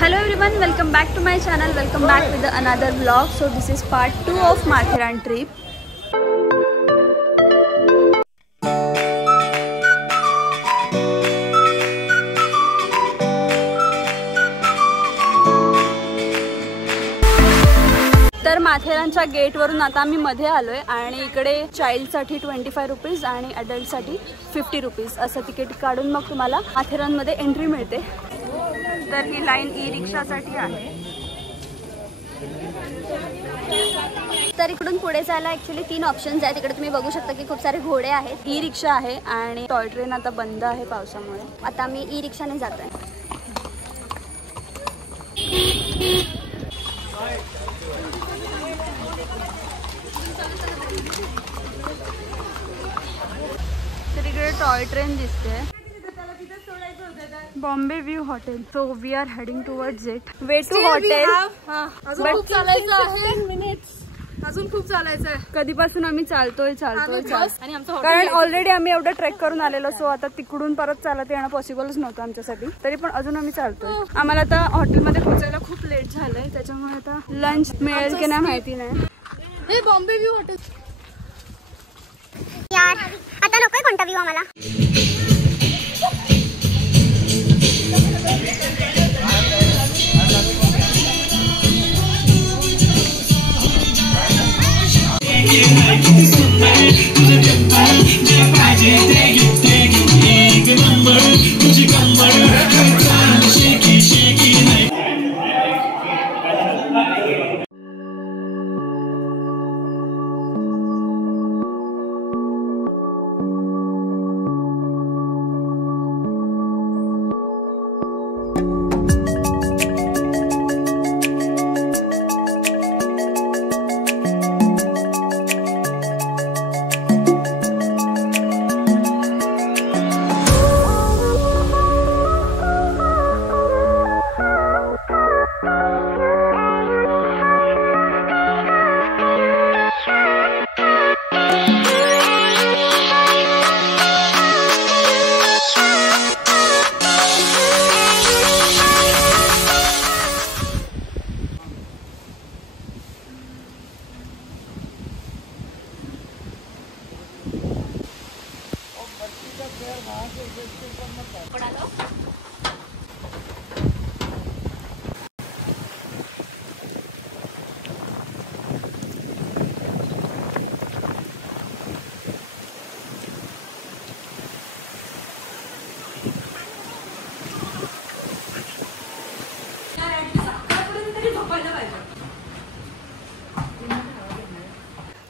Hello everyone, welcome back to my channel. Welcome back with another vlog. So this is part 2 of Matheran trip. तर माथेरानच्या gate वरून आता आम्ही मध्ये आलोय आणि इकडे चाइल्डसाठी 25 रुपीज आणि अडल्टसाठी 50 रुपीज असं तिकीट काढून मग तुम्हाला माथेरानमध्ये एंट्री मिळते. तर ही लाईन ई रिक्षासाठी आहे. तर इकडून पुढे जायला ऍक्च्युली 3 ऑप्शन्स आहेत. इकडे तुम्ही बघू शकता की खूप सारे घोडे आहेत. ई रिक्षा आहे आणि टॉय ट्रेन आता बंद आहे पावसामुळे. आता मी ई रिक्षाने जातोय. तर इकडे टॉय ट्रेन दिसते. Bombay view hotel. So we are heading towards it. Way to hotel. अजून खूप चालायचं आहे. कधीपासून आम्ही चालतोय कारण ऑलरेडी आम्ही एवढं ट्रेक करून आलेलो. सो आता तिकडून परत चालत येणं पॉसिबलच नव्हतं आमच्यासाठी. तरी पण अजून आम्ही चालतोय. आम्हाला आता हॉटेलमध्ये पोहोचायला खूप लेट झालंय. त्याच्यामुळे आता लंच मिळेल की नाही माहिती नाही. हे बॉम्बे व्यू हॉटेल यार आता नकोय कोणता व्यू आम्हाला.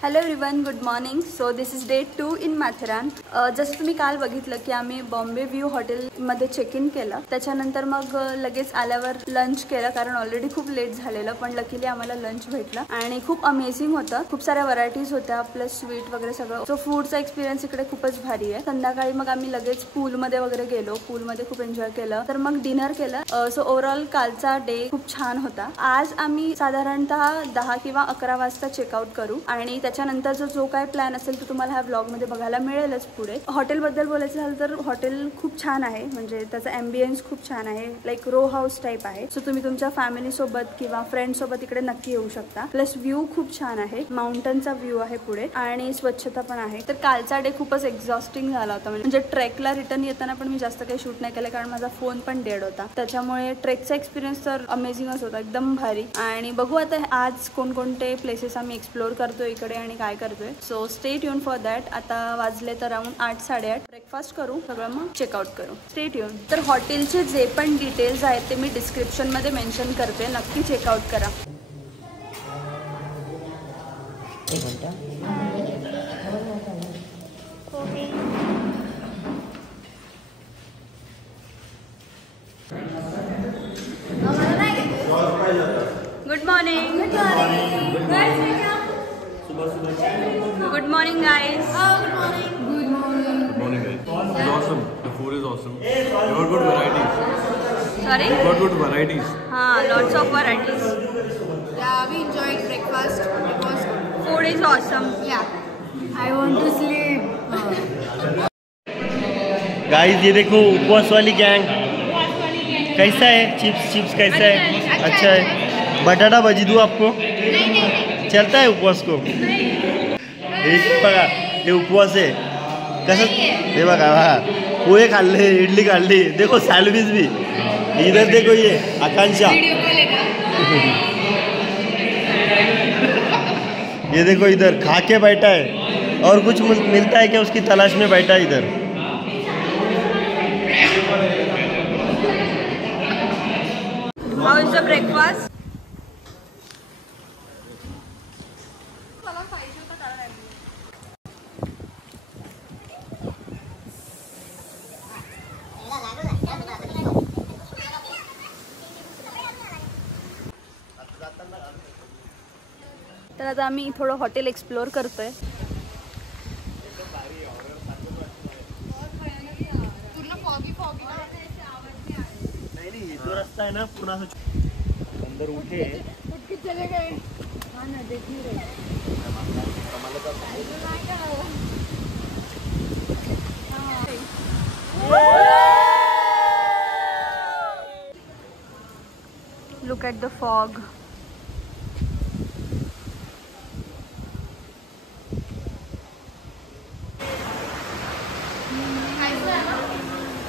Hello everyone, good morning. So this is day 2 in Matheran. जसं तुम्ही काल बघितलं की आम्ही बॉम्बे व्ह्यू हॉटेलमध्ये चेक इन केलं. त्याच्यानंतर मग लगेच आल्यावर लंच केलं कारण ऑलरेडी खूप लेट झालेलं. पण लकीली आम्हाला लंच भेटलं आणि खूप अमेझिंग होतं. खूप साऱ्या व्हरायटीज होत्या प्लस स्वीट वगैरे सगळं. सो फूडचा एक्सपिरियन्स इकडे खूपच भारी आहे. संध्याकाळी मग आम्ही लगेच पूलमध्ये वगैरे गेलो. पूलमध्ये खूप एन्जॉय केलं. तर मग डिनर केलं. सो ओव्हरऑल कालचा डे खूप छान होता. आज आम्ही साधारणतः 10 किंवा 11 वाजता चेकआउट करू आणि त्याच्यानंतरचा जो काय प्लॅन असेल तो तुम्हाला ह्या ब्लॉगमध्ये बघायला मिळेलच पुढे. हॉटेलबद्दल बोलायचं झालं तर हॉटेल खूप छान आहे. म्हणजे त्याचा ॲम्बियन्स खूप छान आहे. लाईक रो हाऊस टाईप आहे. सो तुम्ही तुमच्या फॅमिली सोबत किंवा फ्रेंड सोबत इकडे नक्की येऊ शकता. प्लस व्ह्यू खूप छान आहे. माउंटनचा व्ह्यू आहे पुढे आणि स्वच्छता पण आहे. तर कालचा डे खूपच एक्झॉस्टिंग झाला होता. म्हणजे ट्रेकला रिटर्न येताना पण मी जास्त काही शूट नाही केलं कारण माझा फोन पण डेड होता. त्याच्यामुळे ट्रेकचा एक्सपिरियन्स तर अमेझिंगच होता, एकदम भारी. आणि बघू आता आज कोणकोणते प्लेसेस आम्ही एक्सप्लोर करतोय इकडे आणि काय करतोय. So stay tune for that. आता वाजले तर अराउंड 8-8:30. ब्रेकफास्ट करू, सगळं मग चेकआउट करू. Stay tune. तर हॉटेलचे जे पण डिटेल्स आहेत ते मी डिस्क्रिप्शन मध्ये मेन्शन करते. नक्की चेकआउट करा. Good morning. Good morning, guys. Good morning. Good morning, guys. It's awesome. The food is awesome. You got good varieties. Sorry? You got good varieties. Lots of varieties. Yeah, we enjoyed breakfast. It was Food is awesome. yeah. I want to sleep. Guys ये देखो उपवास वाली gang. कैसा है chips कैसा है? अच्छा है। बटाटा भजी दूँ आपको? चलता है उपवास को? हे बघा हे उपवास आहे कसं हे बघा पोहे खाल्ले इडली खाल्ली देखो सैंडविच भी इधर देखो ये आकांक्षा ये देखो इधर खा के बैठा है और कुछ मिलता है क्या उसकी तलाश में बैठा है इधर। How is the breakfast? तर आता आम्ही थोडं हॉटेल एक्सप्लोर करतोय। नहीं जो रास्ता है ना पूरा अंदर उठे चले गए। Look at the fog.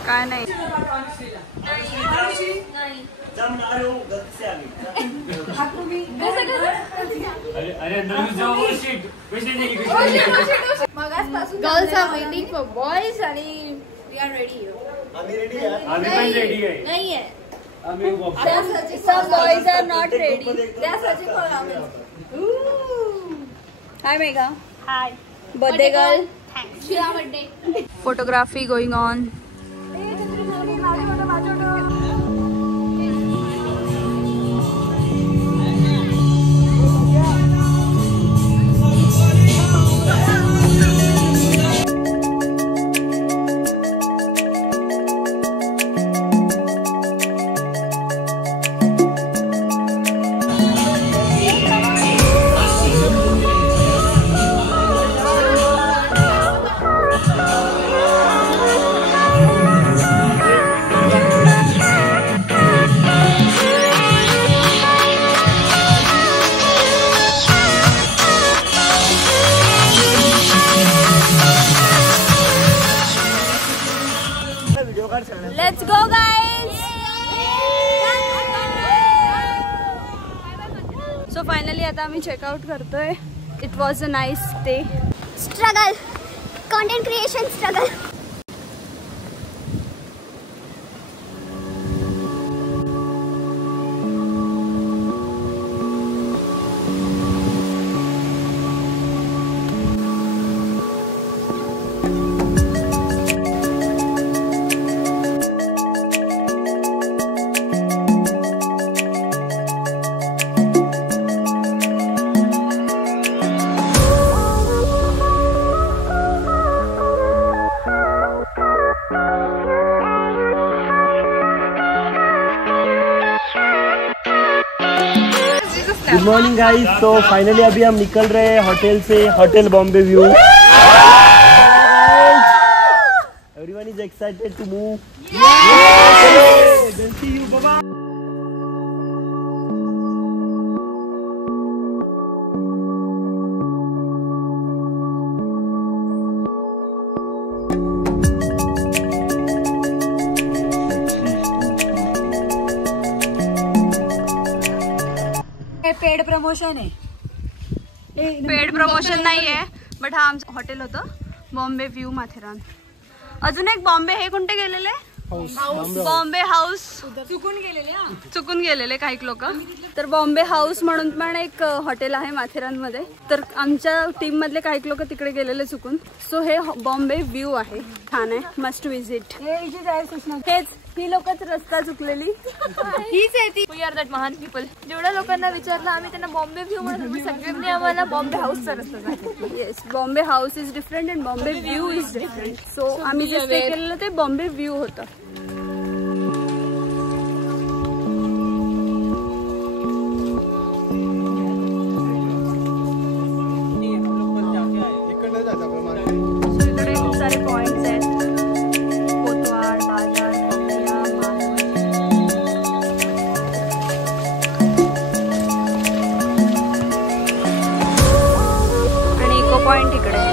काय नाही Girls are waiting for boys and we are ready. नहीं है. Some boys are not ready. They are searching for ramen. Hi Megha. Hi. Birthday girl. Thanks. Shira birthday. Photography going on. Let's go guys. So finally आता आम्ही checkout करतोय. It was a nice day. Struggle. Content creation struggle. Good morning guys. तो finally अभी हम निकल रहे हैं hotel से, hotel Bombay view. Everyone is excited to move. Then see you, bye bye। Paid promotion आहे। पेड प्रमोशन नाही आहे बट हा आमचं हॉटेल होतं बॉम्बे व्ह्यू माथेरान। अजून एक बॉम्बे हे कोणते गेलेले बॉम्बे हाऊस चुकून गेलेले काही लोक। तर बॉम्बे हाऊस म्हणून पण एक हॉटेल आहे माथेरानमध्ये। तर आमच्या टीम मधले काही लोक तिकडे गेलेले चुकून। सो हे बॉम्बे व्ह्यू आहे, छान आहे, मस्ट विजिट। हेच ही लोकच रस्ता चुकलेली हीच आहे ती. वी आर दॅट महान पीपल. जेवढ्या लोकांना विचारलं आम्ही त्यांना बॉम्बे व्ह्यू म्हणून सगळ्यांनी आम्हाला बॉम्बे हाऊसचा रस्ता सांगितला. Yes, Bombay house is different and Bombay view is different. So आम्ही जे स्टे केलेलं ते बॉम्बे व्ह्यू होतं. इकडे खूप सारे पॉइंट्स आहेत. कोतवाड, बाजार, पॉइंट इकडे.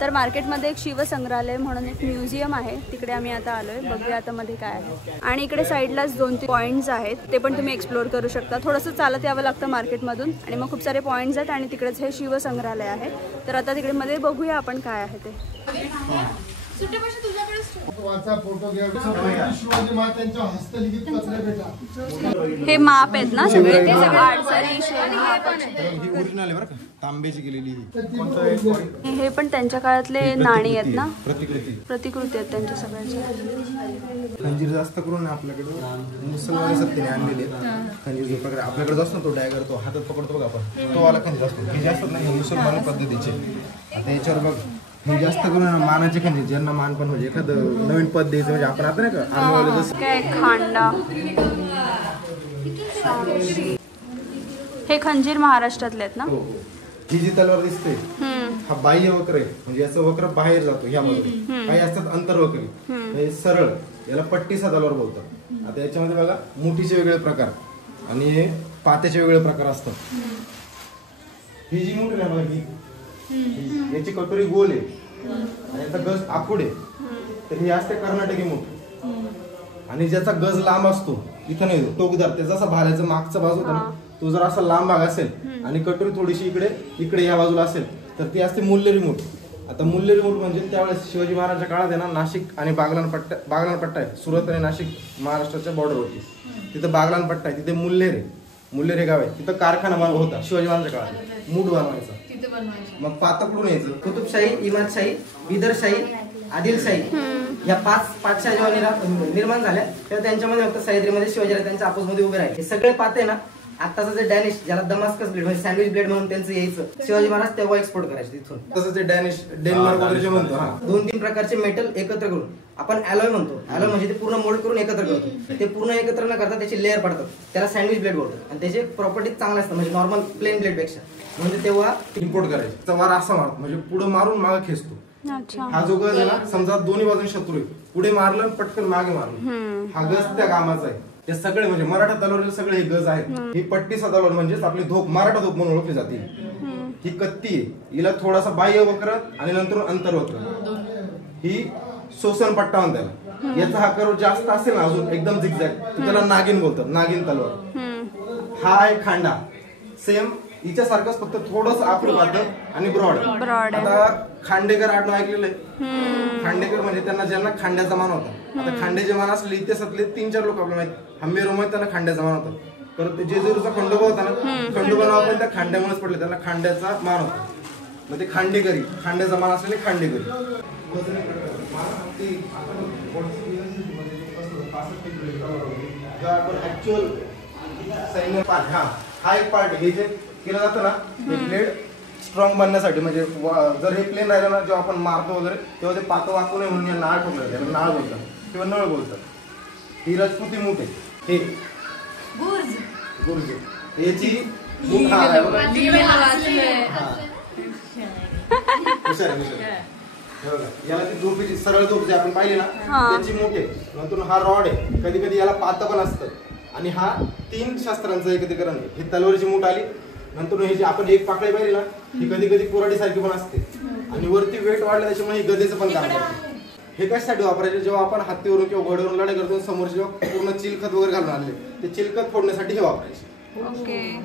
तर मार्केटमध्ये एक शिवसंग्रहालय म्हणून एक म्युझियम आहे, तिकडे आम्ही आता आलोय. बघूया आता मध्ये काय आहे. आणि इकडे साईडलाच 2-3 पॉईंट्स आहेत, ते पण तुम्ही एक्सप्लोर करू शकता. थोडंसं चालत यावं लागतं मार्केटमधून आणि मग खूप सारे पॉईंट्स आहेत आणि तिकडेच हे शिवसंग्रहालय आहे. तर आता तिकडे मध्ये बघूया आपण काय आहे ते. हे माप आहेत ना सगळे, ते सगळे तांब्याची केलेली. हे पण त्यांच्या काळातले नाणी आहेत ना, प्रतिकृती आहेत त्यांच्या सगळ्यांच्या. खंजीर जास्त करून आपल्याकडे मुसलमान सत्तेने आणलेले खंजीर जो प्रकार आपल्याकडे असतो तो डायगर तो हातात पकडतो बघा आपण, तो वाला खंजीर असतो. हे जास्त नाही मुसलमान पद्धतीचे. आता याच्यावर बघ हे जास्त करून मानाचे खंजीर, ज्यांना मान पण म्हणजे एखादं नवीन पद द्यायचं म्हणजे आपण आता नाही का आर्मीवाले जसं काय खांडा. हे खंजीर महाराष्ट्रातले आहेत ना. ही जी तलवार दिसते हा बाह्य वक्र आहे, म्हणजे याचा वक्र बाहेर जातो ह्यामध्ये. काही असतात अंतर्वक्री, हे सरळ, याला पट्टीसा तलवार बोलतात. आता याच्यामध्ये बघा मुठीचे वेगळे प्रकार आणि पात्याचे वेगळे प्रकार असतात. ही जी मुठ आहे बघा, ही याची कटोरी गोल आहे आणि याचा गज आखूड आहे, तर ही असते कर्नाटकी मुठ. आणि ज्याचा गज लांब असतो इथं नाही टोकदार, त्याचा असा भाल्याचा मागचा बाजू होता ना, तो जर असा लांब भाग असेल आणि कटोरी थोडीशी इकडे इकडे या बाजूला असेल तर ती असते मुल्लेरी मूठ. आता मुल्लेरी मूठ म्हणजे त्यावेळेस शिवाजी महाराजांच्या काळात आहे ना, नाशिक आणि बागलाण पट्टा आहे, सुरत आणि नाशिक महाराष्ट्राच्या बॉर्डरवरती. तिथं बागलाण पट्टा आहे, तिथे मुल्लेरे गाव आहे, तिथं कारखाना होता शिवाजी महाराजांच्या काळात, मूठ बनवायचा. मग पाताकडून यायचं. कुतुबशाही, इमादशाही, बिदरशाही, आदिलशाही या 5 पातशाही जेव्हा निर्माण झाल्या तेव्हा त्यांच्यामध्ये फक्त सह्याद्रीमध्ये शिवाजीराव त्यांच्या आपोजमध्ये उभे राहिले. हे सगळे पाते ना आताचं जे डॅनिश, ज्याला दमास्कस ब्लेड म्हणजे सँडविच ब्लेड म्हणून त्यांचं यायचं, शिवाजी महाराज तेव्हा एक्सपोर्ट करायचे तिथून. तसं ते डॅनिश डेन्मार्क वगैरे म्हणतो. 2-3 प्रकारचे मेटल एकत्र करून आपण ॲलॉय म्हणतो. ॲलॉय म्हणजे ते पूर्ण मोल्ड करून एकत्र करतो. ते पूर्ण एकत्र न करता त्याची लेअर पडतात, त्याला सँडविच ब्लेड बोलतात. आणि त्याचे प्रॉपर्टी चांगले असतात म्हणजे नॉर्मल प्लेन ब्लेड पेक्षा. म्हणजे तेव्हा इम्पोर्ट करायचं. वार असा मारतो म्हणजे पुढे मारून मागे खेचतो. हा जो गज आहे ना, समजा दोन्ही बाजूने शत्रू आहे, पुढे मारलं पटकन मागे मारलं, हा गज त्या कामाचा आहे. ते सगळे म्हणजे मराठा तलवारीचे सगळे हे गज आहेत. ही पट्टीसा तलवार म्हणजेच आपली धोप, मराठा धोप म्हणून ओळखली जाते. ही कत्ती आहे, हिला थोडासा बाह्य वक्र आणि नंतर अंतर्वक्र. ही शोषण पट्टा म्हणतात. याचा हा कर्व जास्त असेल ना अजून एकदम झिगझॅग, त्याला नागिन बोलतात, नागिन तलवार. हा आहे खांडा, सेम हिच्यासारखंच फक्त थोडंसं आकडं पातळ आणि ब्रॉड. आता खांडेकर आडनाव ऐकलेलं आहे. खांडेकर म्हणजे त्यांना ज्यांना खांड्याचा मान होता. आता खांड्याचे मान असले इतिहासातले 3-4 लोक आपल्याला माहिती. हंबीरमोहित त्यांना खांड्याचा मान होता. परत जेजुरीचा खंडोबा होता ना, खंडोबा नाव पण त्या खांड्यामुळेच पडले, त्यांना खांड्याचा मान होता. मग ते खांडेकरी, खांड्याचा मान असलेले खांडेकरी. ऍक्च्युअल सैन्य पार्ट, हा एक पार्ट हे जे केलं जातं ना, हे ब्लेड स्ट्रॉंग बनण्यासाठी. म्हणजे जर हे प्लेन राहिलं ना, जेव्हा आपण मारतो वगैरे तेव्हा ते पातं वाकू नये म्हणून नाळ ठोकलं, त्याला नाळ बोलतात किंवा नळ बोलतात. ही राजपुती मूठ आहे. हे गुर्ज याची मूठ याला ती झोपेची सरळ झोप जी आपण पाहिली ना त्याची मूठ आहे. नंतर हा रॉड आहे, कधी कधी याला पातं पण असतं. आणि हा 3 शस्त्रांचं एकत्रीकरण आहे. ही तलवारीची मूठ आली. नंतर ही जी आपण एक पाकळी पाहिली ना, ही कधी कधी कुऱ्हाडी सारखी पण असते. आणि वरती वेट वाढलं त्याच्यामुळे ही गदेचं पण काम करते. हे कशासाठी वापरायचे, जेव्हा आपण हत्तीवरून किंवा घोड्यावरून लढाई करतो समोरचे जेव्हा पूर्ण चिलखत वगैरे घालून आणले ते चिलखत फोडण्यासाठी हे वापरायचे.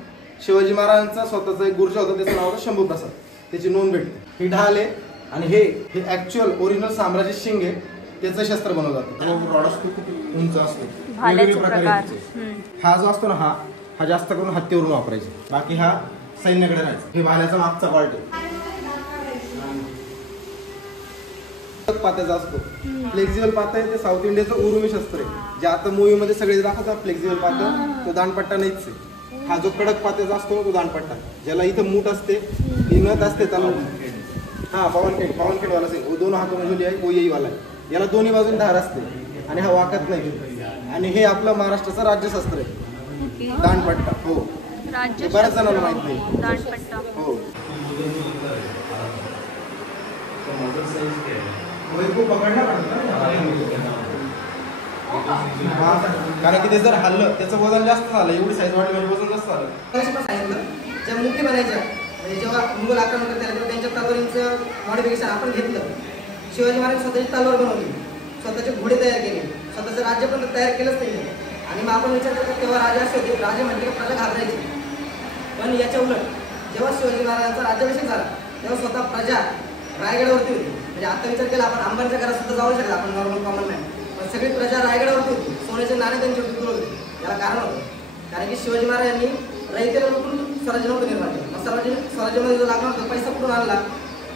शिवाजी महाराजांचा स्वतःचा एक गुर्जा होता, त्याचं नाव होतं शंभू प्रसाद, त्याची नोंद भेटते. ही ढाल आहे आणि हे ऍक्च्युअल ओरिजिनल साम्राज्य शिंग आहे, त्याचं शस्त्र बनवलं जातं. रॉड असतो खूप उंच असतो. हा जो असतो ना, हा जास्त करून हत्तीवरून वापरायचे. बाकी हा सैन्याकडे राहायचा. हे भाल्याचा मागचा पार्ट आहे. पात्याचा असतो. फ्लेक्झिबल पाता आहे ते साऊथ इंडियाचं उरुमी शस्त्र आहे, जे आता मूवी मध्ये सगळे दाखवतात. फ्लेक्झिबल पाता तो दांडपट्टा नाहीच आहे. हा जो कडक पात्याचा असतो तो दांडपट्टा, ज्याला इथं मूठ असते, ही नथ असते त्याला. हा पवनखेड वाला असेल, 2 हातामध्ये आहे, ओई वाला आहे. याला दोन्ही बाजून धार असते आणि हा वाकत नाही. आणि हे आपलं महाराष्ट्राचं राज्यशास्त्र आहे, दांडपट्टा. हो, राज्य बऱ्याच जणांना माहित नाही. दांडपट्टा. हो. कारण की ते जर हल्लं त्याचं वजन जास्त झालं, एवढी साईज वाढली म्हणजे वजन जास्त झालं. सांगितलं ज्या मुख्य बनायच्या म्हणजे जेव्हा मुघल आक्रमण करता तेव्हा त्यांच्या तलवारींचं मॉडिफिकेशन आपण घेतलं. शिवाजी महाराज स्वतःची तलवार बनवली, स्वतःचे घोडे तयार केले, स्वतःचं राज्य पण तयार केलंच त्यांनी. आणि मग आपण विचार करतो तेव्हा राजा असे होते, राजे म्हणजे प्रजा घाबरायची. पण याच्या उलट जेव्हा शिवाजी महाराजांचा राज्याभिषेक झाला तेव्हा स्वतः प्रजा रायगडावरती होती. म्हणजे आता विचार केला आपण अंबांच्या घरात सुद्धा जाऊ शकला आपण नॉर्मल कॉमन मॅन, पण सगळी प्रजा रायगडावरती होती. सोन्याचे नाणे त्यांच्यावरती तुळवले. याला कारण होतं कारण की शिवाजी महाराजांनी रयतेला लुटून स्वराज्य नव्हतं निर्माण केलं. मग स्वराज्यामध्ये जो लागणार होता पैसा कुठून आणला?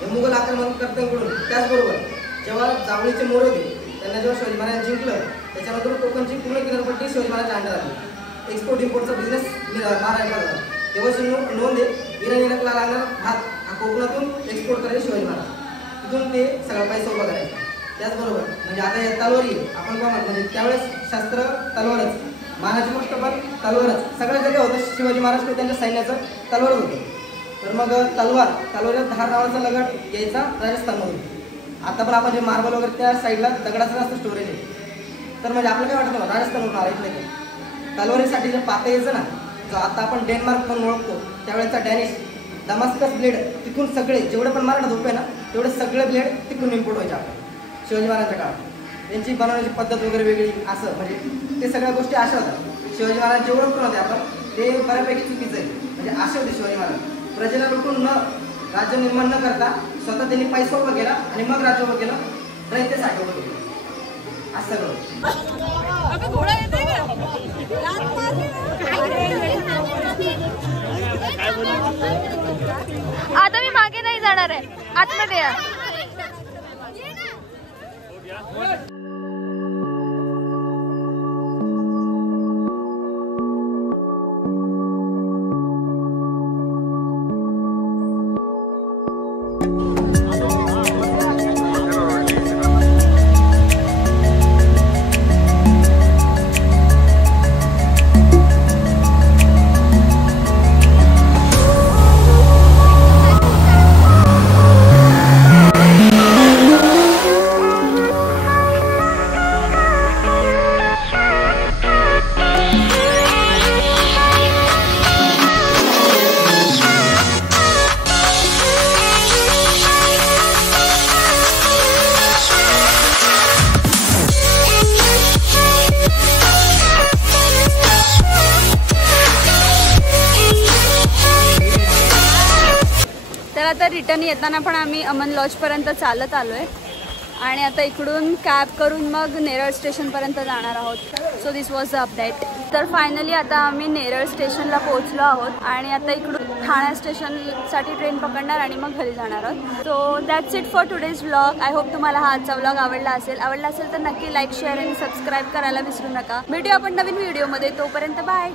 हे मुघल आक्रमणकर्त्यांकडून. त्याचबरोबर जेव्हा जावळीचे मोर होते त्यांना जेव्हा शिवाजी महाराज जिंकलं त्याच्यानंतर कोकणची पूर्ण किनारपट्टी शिवाजी महाराज अंडर आली. एक्सपोर्ट इम्पोर्टचा बिझनेस महाराष्ट्रात झाला. तेव्हा नोंद आहे विरांगीला लागणार भात हा कोकणातून एक्सपोर्ट करायचे शिवाजी महाराज. तिथून ते सगळा पैसा उभा करायचा. त्याचबरोबर म्हणजे आता या तलवारी आपण पाहणार म्हणजे त्यावेळेस शास्त्र तलवारच, मानाची गोष्ट पण तलवारच. सगळ्या जागा होतं शिवाजी महाराज त्यांच्या सैन्याचं तलवार होतं. तर मग तलवारीला धार नावाचा लगड यायचा राजस्थानमधून. आता पण आपण जे मार्बल वगैरे त्या साईडला दगडाचं जास्त स्टोरेज आहे. तर म्हणजे आपलं काय वाटतं राजस्थानवरून आलं की तलवारीसाठी जे पाता यायचं ना, जो आता आपण डेन्मार्क म्हणून ओळखतो त्यावेळेचा डॅनिश दमास्कस ब्लेड तिथून सगळे जेवढे पण मराठा धोपे ना तेवढे सगळे ब्लेड तिथून इम्पोर्ट व्हायचे आपण शिवाजी महाराजांच्या काळात. त्यांची बनवण्याची पद्धत वगैरे वेगळी असं म्हणजे ते सगळ्या गोष्टी अशा होत्या. शिवाजी महाराज जेवढं ओळखतो ना ते आपण ते बऱ्यापैकी चुकीचं आहे. म्हणजे असे होते शिवाजी महाराज प्रजेला लुटून न राज्य निर्माण न करता स्वतः त्यांनी पैसा उभा केला आणि मग राज्य उभं केलं, रयतेसाठी उभं केलं. असं सगळं. आता मी मागे नाही जाणार आहे, आतमध्ये या. आता रिटर्न येताना पण आम्ही अमन लॉजपर्यंत चालत आलो आहे आणि आता इकडून कॅब करून मग नेरळ स्टेशनपर्यंत जाणार आहोत. So this was the update. तर फायनली आता आम्ही नेरळ स्टेशनला पोहोचलो आहोत आणि आता इकडून ठाणे स्टेशनसाठी ट्रेन पकडणार आणि मग घरी जाणार आहोत. So that's it for today's vlog. I hope तुम्हाला हा आजचा व्लॉग आवडला असेल तर नक्की लाईक शेअर आणि सबस्क्राईब करायला विसरू नका. भेटूया आपण नवीन व्हिडिओमध्ये. तोपर्यंत बाय.